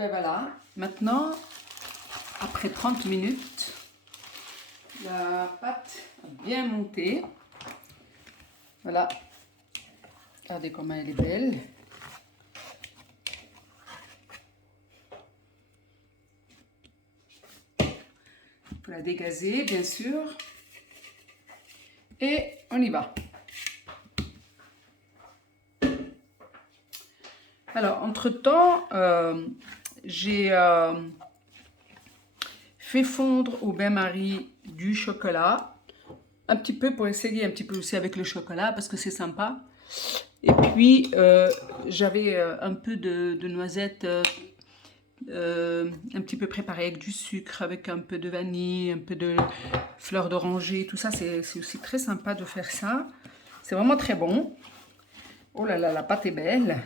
ben voilà, maintenant, après 30 minutes, la pâte a bien monté. Voilà, regardez comment elle est belle. Il faut la dégazer, bien sûr. Et on y va. Alors, entre-temps, j'ai fait fondre au bain-marie du chocolat. Un petit peu pour essayer un petit peu aussi avec le chocolat parce que c'est sympa. Et puis, j'avais un peu de noisettes un petit peu préparées avec du sucre, avec un peu de vanille, un peu de fleurs d'oranger. Tout ça, c'est aussi très sympa de faire ça. C'est vraiment très bon. Oh là là, la pâte est belle.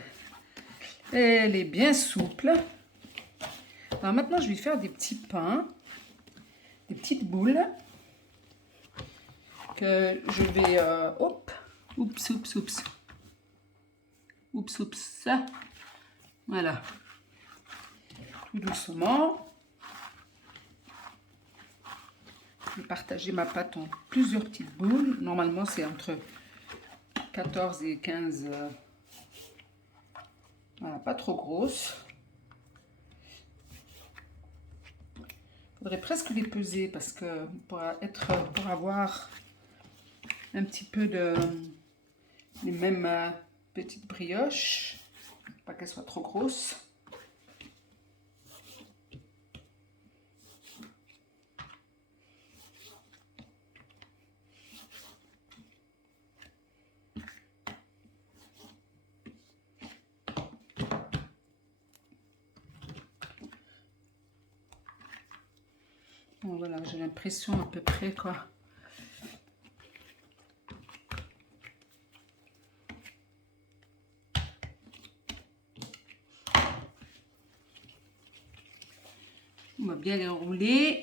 Elle est bien souple. Alors maintenant, je vais faire des petits pains, des petites boules que je vais... hop, oups, oups, oups. Oups, oups. Voilà. Tout doucement. Je vais partager ma pâte en plusieurs petites boules. Normalement, c'est entre 14 et 15. Voilà, pas trop grosses. Il faudrait presque les peser parce que pour avoir un petit peu de les mêmes petites brioches, pas qu'elles soient trop grosses. Bon, voilà, j'ai l'impression à peu près quoi. On va bien les enrouler.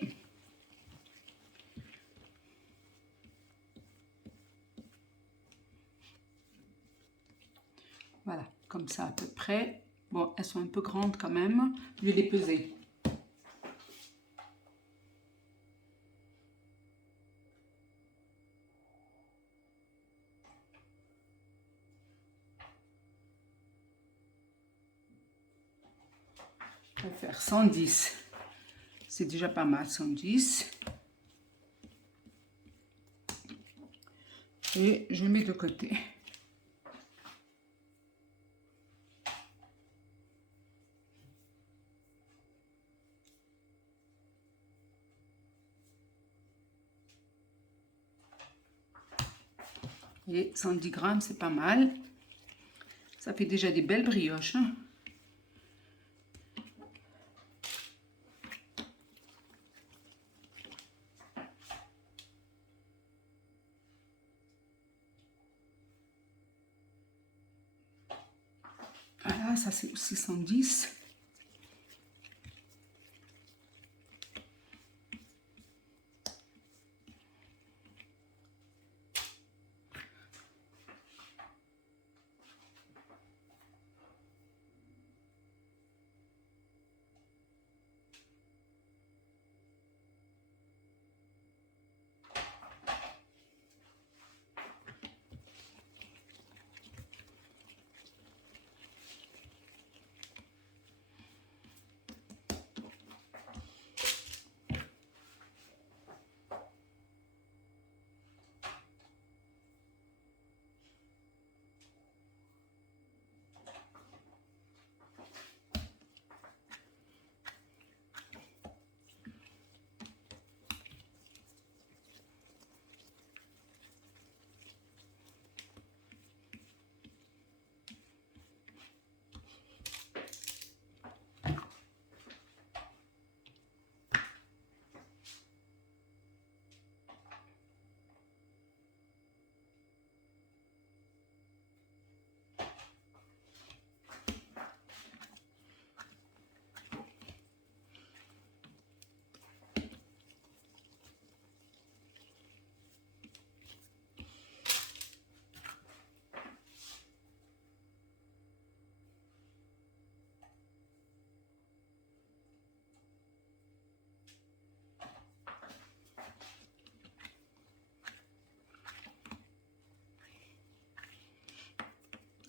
Voilà, comme ça à peu près. Bon, elles sont un peu grandes quand même. Je vais les peser. Je vais faire 110. C'est déjà pas mal, 110. Et je mets de côté. Et 110 grammes, c'est pas mal. Ça fait déjà des belles brioches. Hein. Voilà, ça c'est aussi 110.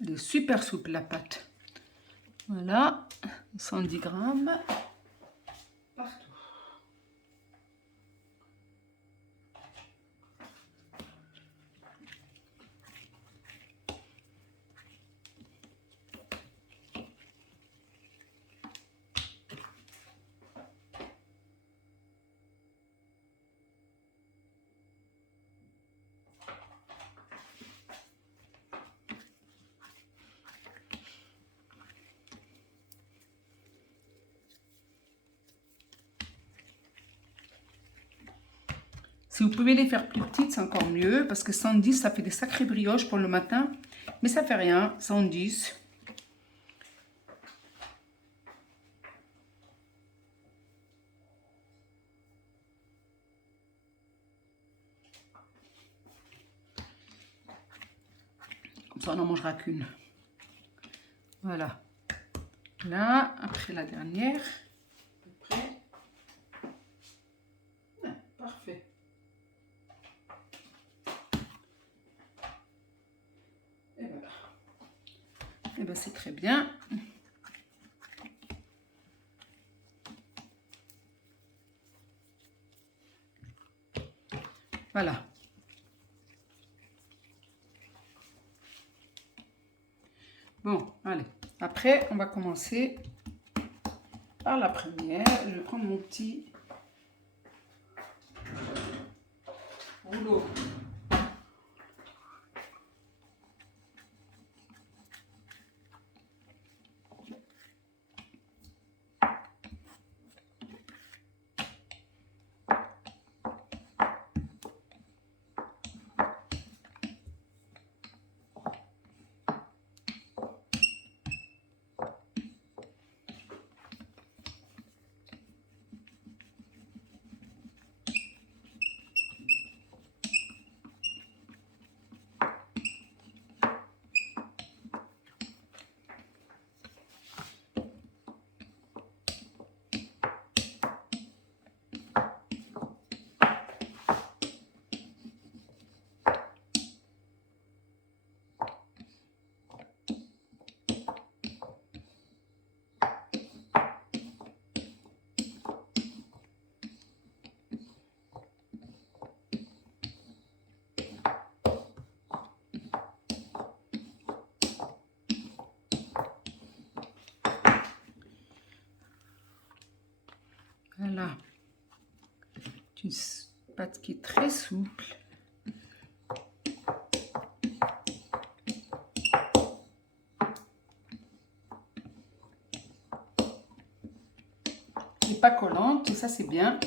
Elle est super souple la pâte. Voilà, 110 grammes. Partout. Si vous pouvez les faire plus petites, c'est encore mieux, parce que 110, ça fait des sacrées brioches pour le matin. Mais ça fait rien, 110. Comme ça, on n'en mangera qu'une. Voilà. Là, après la dernière. Après. Ah, parfait. Et voilà. Et bien, c'est très bien. Voilà. Bon, allez. Après, on va commencer par la première. Je vais prendre mon petit rouleau. Voilà. Une pâte qui est très souple. Et pas collante, et ça c'est bien.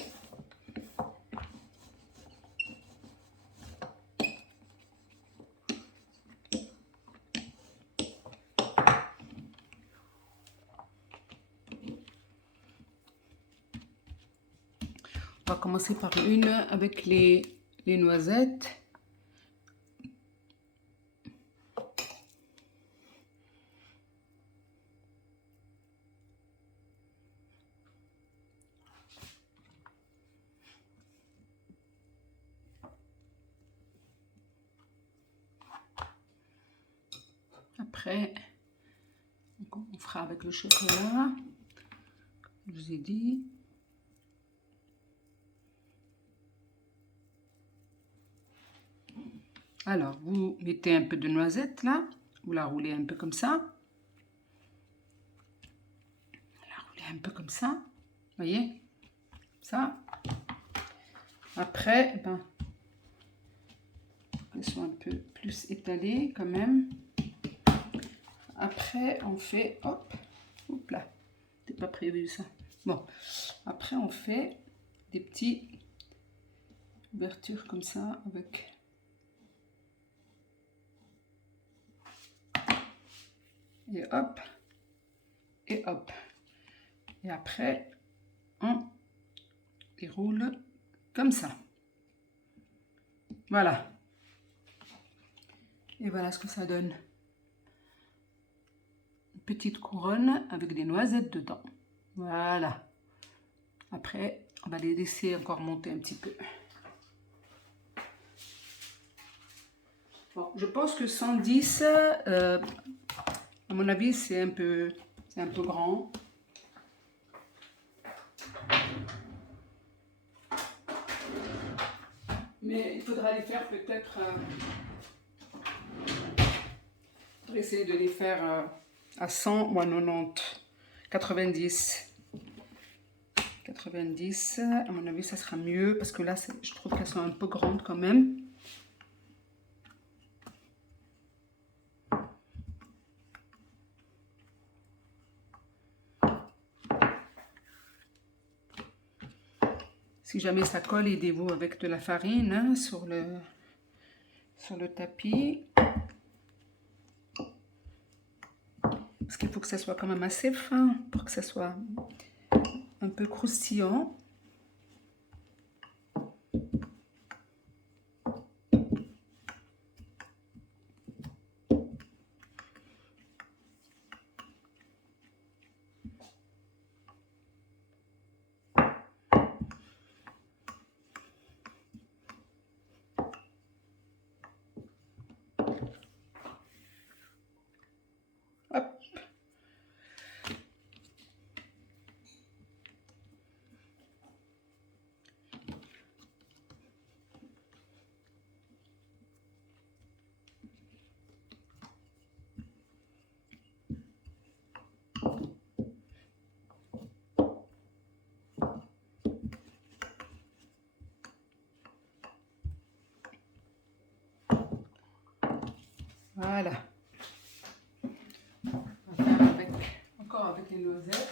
On va commencer par une avec les noisettes. Après, on fera avec le chocolat, je vous ai dit. Alors, vous mettez un peu de noisette là, vous la roulez un peu comme ça. La roulez un peu comme ça, voyez, ça. Après, ben, elles sont un peu plus étalées quand même. Après, on fait, hop, hop là, c'était pas prévu ça. Bon, après on fait des petites ouvertures comme ça avec et hop, et hop. Et après, on déroule comme ça. Voilà. Et voilà ce que ça donne. Une petite couronne avec des noisettes dedans. Voilà. Après, on va les laisser encore monter un petit peu. Bon, je pense que 110, mon avis, c'est un peu grand. Mais il faudra les faire peut-être... essayer de les faire à 100 ou à 90. 90. 90, à mon avis, ça sera mieux. Parce que là, je trouve qu'elles sont un peu grandes quand même. Si jamais ça colle, aidez-vous avec de la farine hein, sur le tapis. Parce qu'il faut que ça soit quand même assez fin pour que ça soit un peu croustillant. Hop. Voilà. On va faire encore avec les noisettes.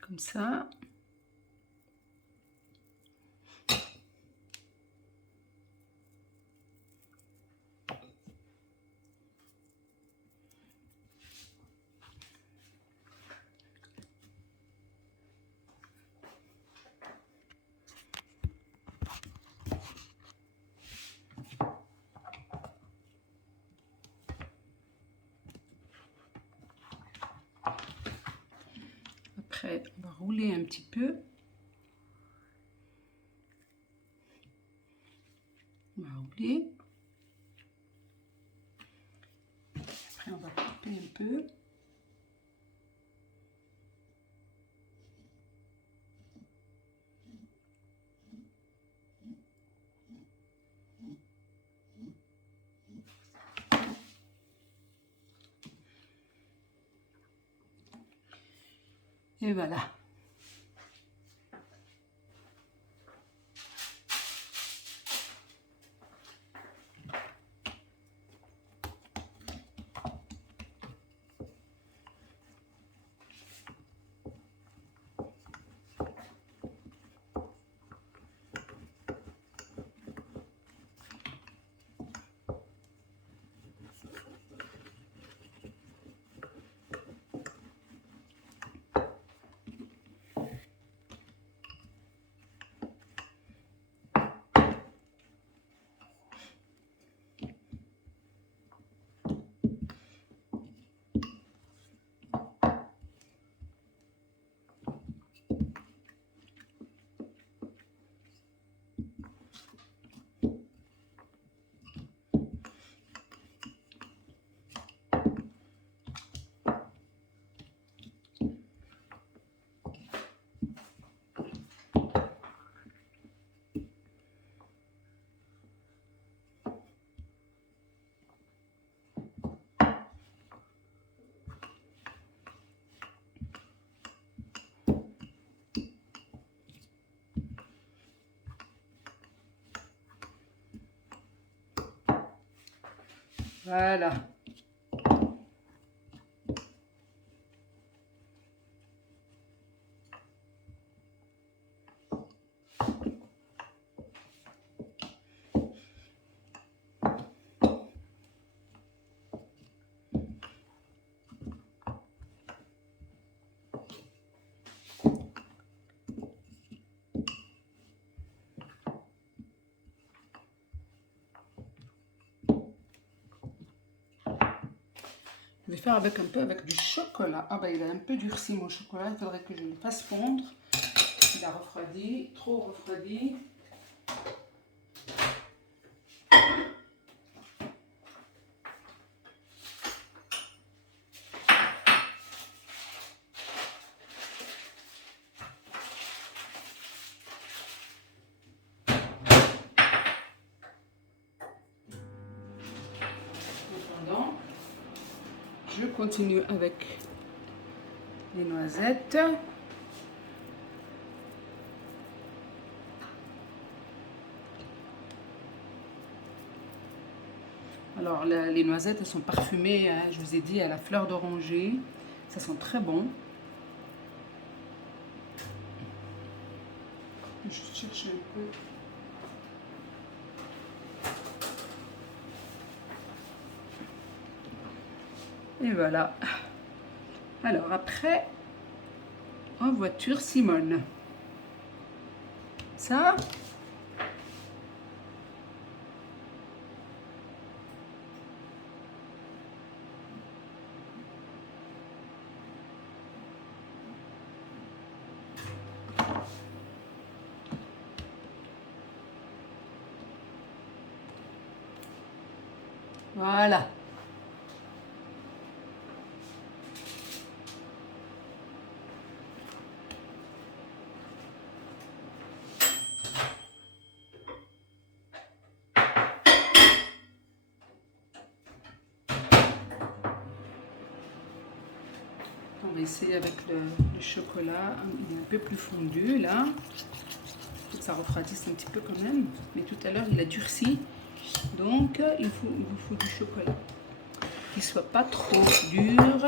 Comme ça. Après, on va rouler un petit peu. On va rouler. Après, on va couper un peu. Et voilà. Voilà. faire avec un peu avec du chocolat. Ah ben il a un peu durci mon chocolat, il faudrait que je le fasse fondre. Il a refroidi, trop refroidi. Je continue avec les noisettes. Alors les noisettes, elles sont parfumées, hein, je vous ai dit, à la fleur d'oranger. Ça sent très bon. Je cherche un peu. Et voilà. Alors après, en voiture, Simone. Ça, voilà. On va essayer avec le chocolat. Il est un peu plus fondu là. Faut que ça refroidisse un petit peu quand même. Mais tout à l'heure, il a durci. Donc, il vous faut du chocolat. Qu'il ne soit pas trop dur.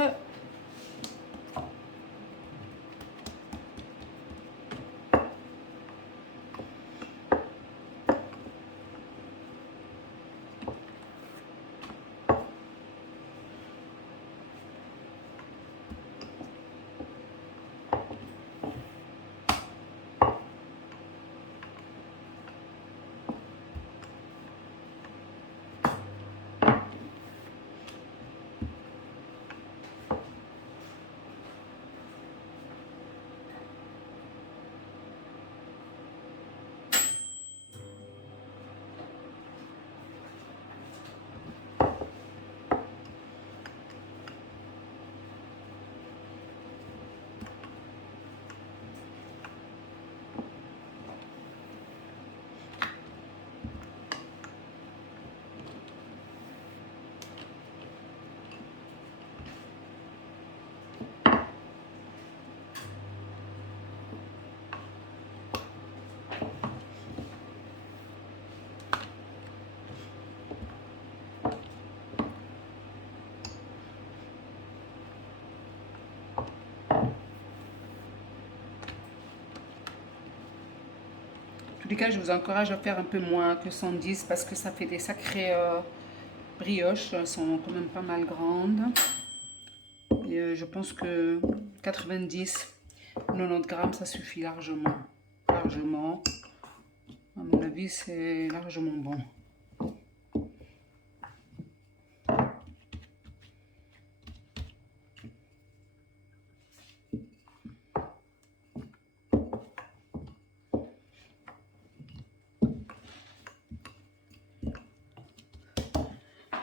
En tous les cas, je vous encourage à faire un peu moins que 110 parce que ça fait des sacrées brioches. Elles sont quand même pas mal grandes. Et je pense que 90, 90 grammes, ça suffit largement. Largement. À mon avis, c'est largement bon.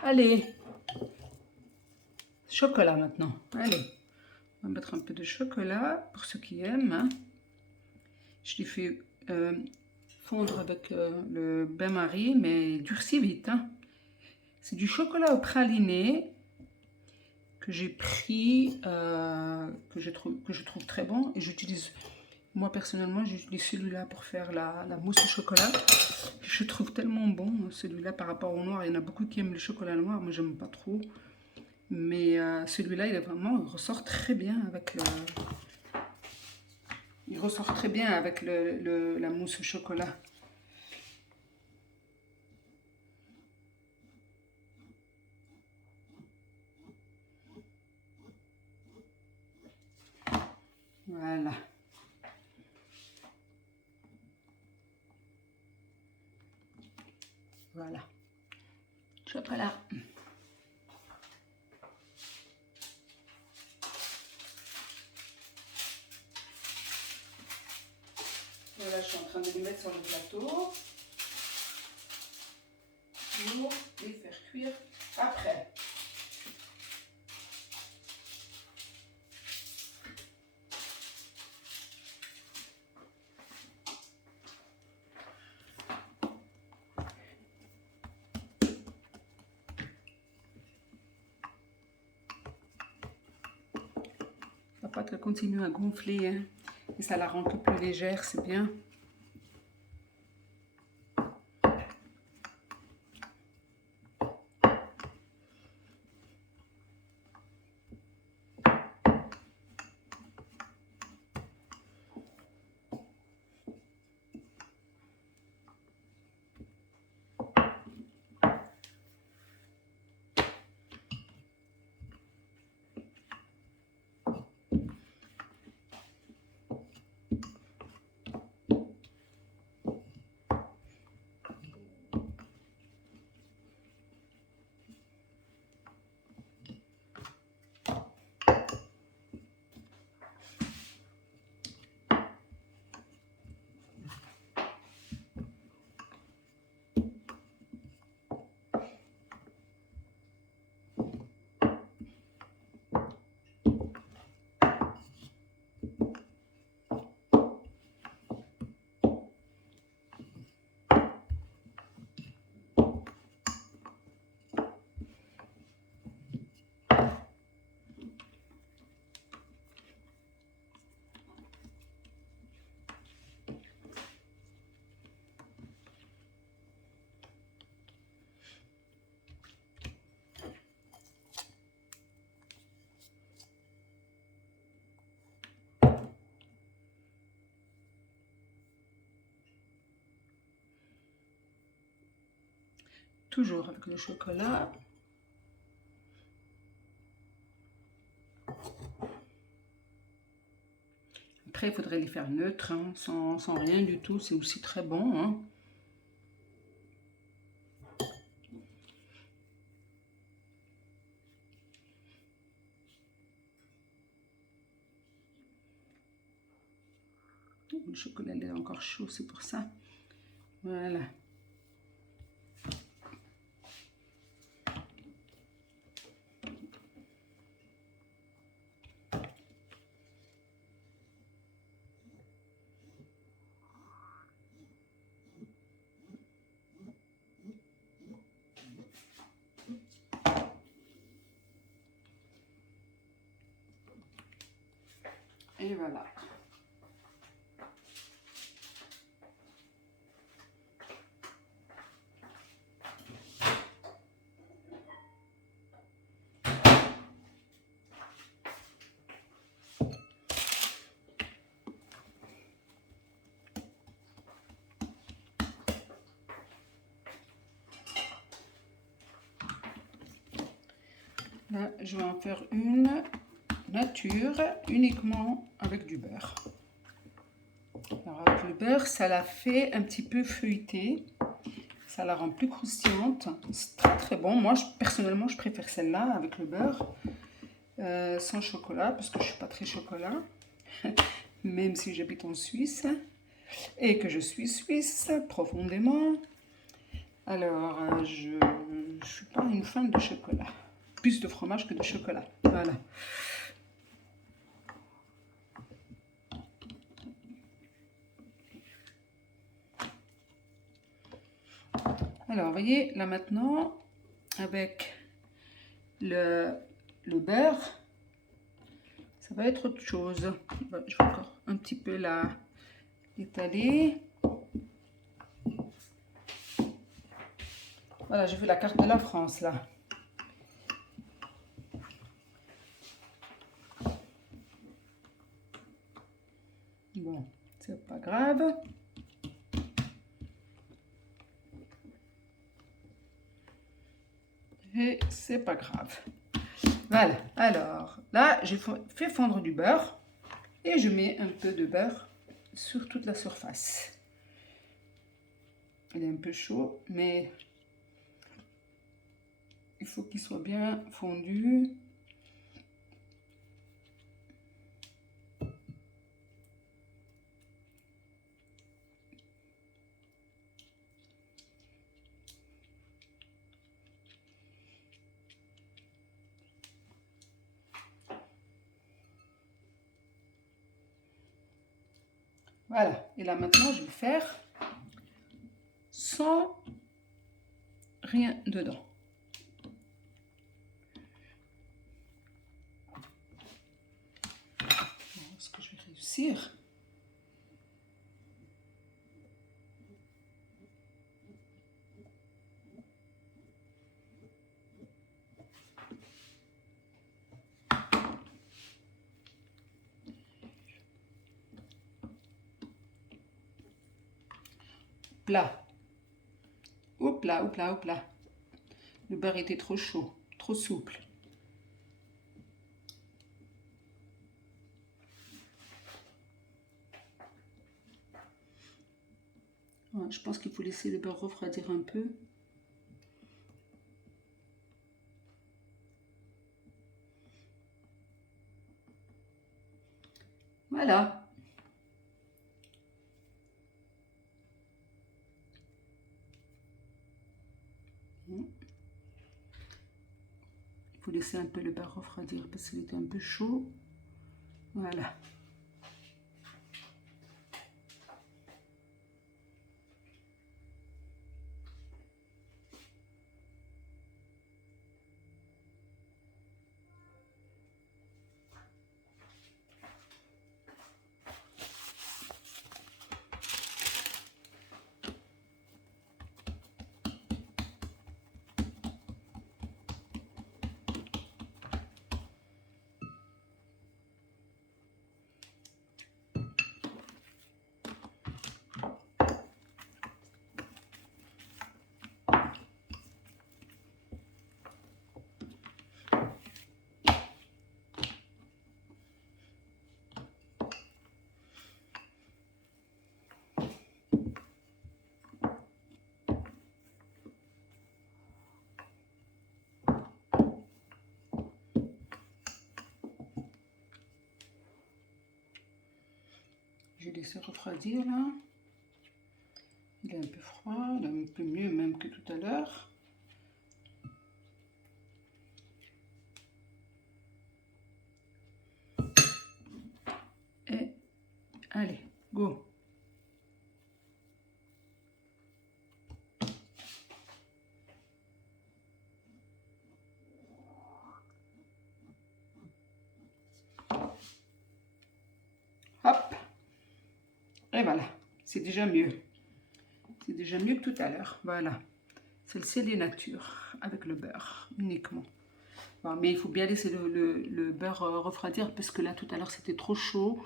Allez, chocolat maintenant. Allez, on va mettre un peu de chocolat pour ceux qui aiment. Hein. Je l'ai fait fondre avec le bain-marie, mais durci vite. Hein. C'est du chocolat au praliné que j'ai pris, que je trouve très bon. Et j'utilise, moi personnellement, j'utilise celui-là pour faire la mousse au chocolat. Je trouve tellement bon celui-là par rapport au noir. Il y en a beaucoup qui aiment le chocolat noir, moi j'aime pas trop. Mais celui-là, il ressort très bien avec il ressort très bien avec la mousse au chocolat. Voilà. Voilà. Chocolat. Voilà, je suis en train de les mettre sur le plateau pour les faire cuire après. La pâte elle continue à gonfler, hein, et ça la rend un peu plus légère, c'est bien. Toujours avec le chocolat. Après, il faudrait les faire neutres, hein, sans rien du tout. C'est aussi très bon. Hein. Le chocolat est encore chaud, c'est pour ça. Voilà. Et voilà. Là, je vais en faire une nature uniquement avec du beurre. Alors avec le beurre, ça la fait un petit peu feuilletée. Ça la rend plus croustillante. C'est très très bon. Moi, personnellement, je préfère celle-là avec le beurre. Sans chocolat, parce que je ne suis pas très chocolat. Même si j'habite en Suisse. Et que je suis suisse profondément. Alors, je ne suis pas une fan de chocolat. Plus de fromage que de chocolat. Voilà. Alors, vous voyez, là maintenant, avec le beurre, ça va être autre chose. Je vais encore un petit peu la étaler. Voilà, j'ai vu la carte de la France, là. Bon, c'est pas grave. Et c'est pas grave. Voilà, alors là, j'ai fait fondre du beurre et je mets un peu de beurre sur toute la surface. Il est un peu chaud, mais il faut qu'il soit bien fondu. Voilà. Et là, maintenant, je vais le faire sans rien dedans. Est-ce que je vais réussir? Là. Hop là, hop là, hop là. Le beurre était trop chaud, trop souple. Ouais, je pense qu'il faut laisser le beurre refroidir un peu. Voilà. Il faut laisser un peu le beurre refroidir parce qu'il était un peu chaud. Voilà. Je vais laisser refroidir là. Il est un peu froid, il est un peu mieux même que tout à l'heure. Et allez, go! Hop! Et voilà, c'est déjà mieux. C'est déjà mieux que tout à l'heure. Voilà. Celle-ci, elle est nature, avec le beurre, uniquement. Bon, mais il faut bien laisser le beurre refroidir, parce que là, tout à l'heure, c'était trop chaud.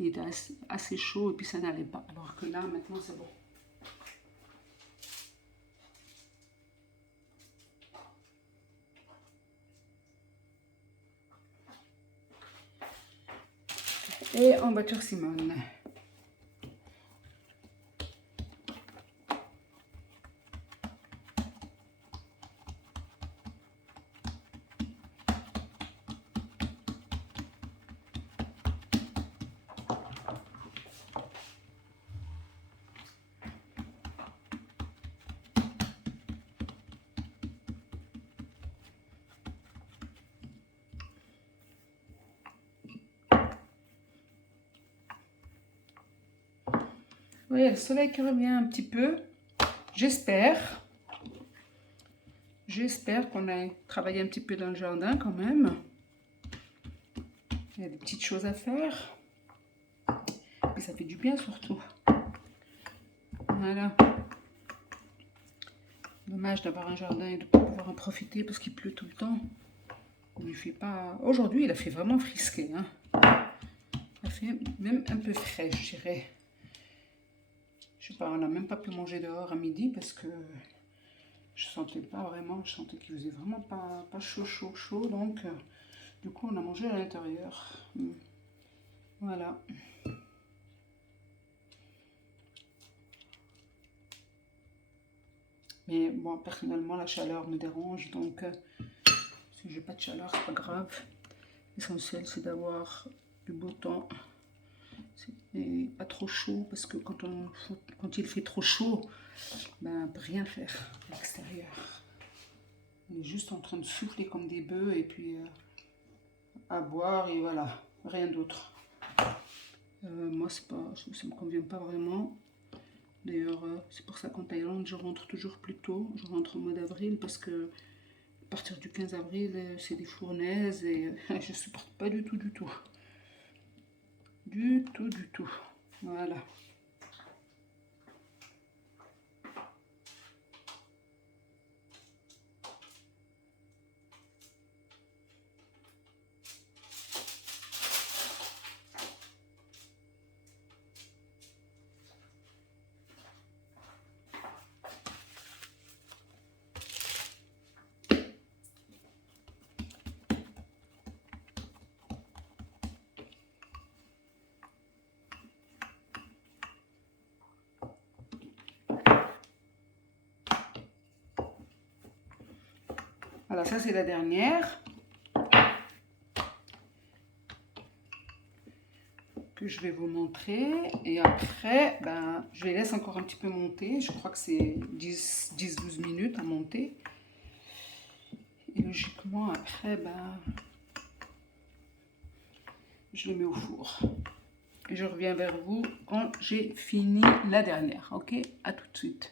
Il était assez chaud, et puis ça n'allait pas. Alors que là, maintenant, c'est bon. Et en voiture Simone. Oui, il y a le soleil qui revient un petit peu. J'espère. J'espère qu'on a travaillé un petit peu dans le jardin quand même. Il y a des petites choses à faire. Et ça fait du bien surtout. Voilà. Dommage d'avoir un jardin et de ne pas pouvoir en profiter parce qu'il pleut tout le temps. Il fait pas. Aujourd'hui, il a fait vraiment frisqué. Hein. Il a fait même un peu frais, je dirais. Je sais pas, on n'a même pas pu manger dehors à midi parce que je sentais pas vraiment. Je sentais qu'il faisait vraiment pas chaud. Donc, du coup, on a mangé à l'intérieur. Voilà. Mais bon, personnellement, la chaleur me dérange, donc si j'ai pas de chaleur, c'est pas grave. L'essentiel, c'est d'avoir du beau temps et pas trop chaud, parce que quand il fait trop chaud, ben, on peut rien faire à l'extérieur. On est juste en train de souffler comme des bœufs et puis à boire et voilà, rien d'autre. Moi, ça me convient pas vraiment. D'ailleurs, c'est pour ça qu'en Thaïlande, je rentre toujours plus tôt. Je rentre au mois d'avril parce que à partir du 15 avril, c'est des fournaises et je supporte pas du tout, du tout. Du tout, du tout. Voilà. Voilà, ça c'est la dernière que je vais vous montrer. Et après, ben, je les laisse encore un petit peu monter. Je crois que c'est 10-12 minutes à monter. Et logiquement, après, ben, je les mets au four. Et je reviens vers vous quand j'ai fini la dernière. Ok? À tout de suite.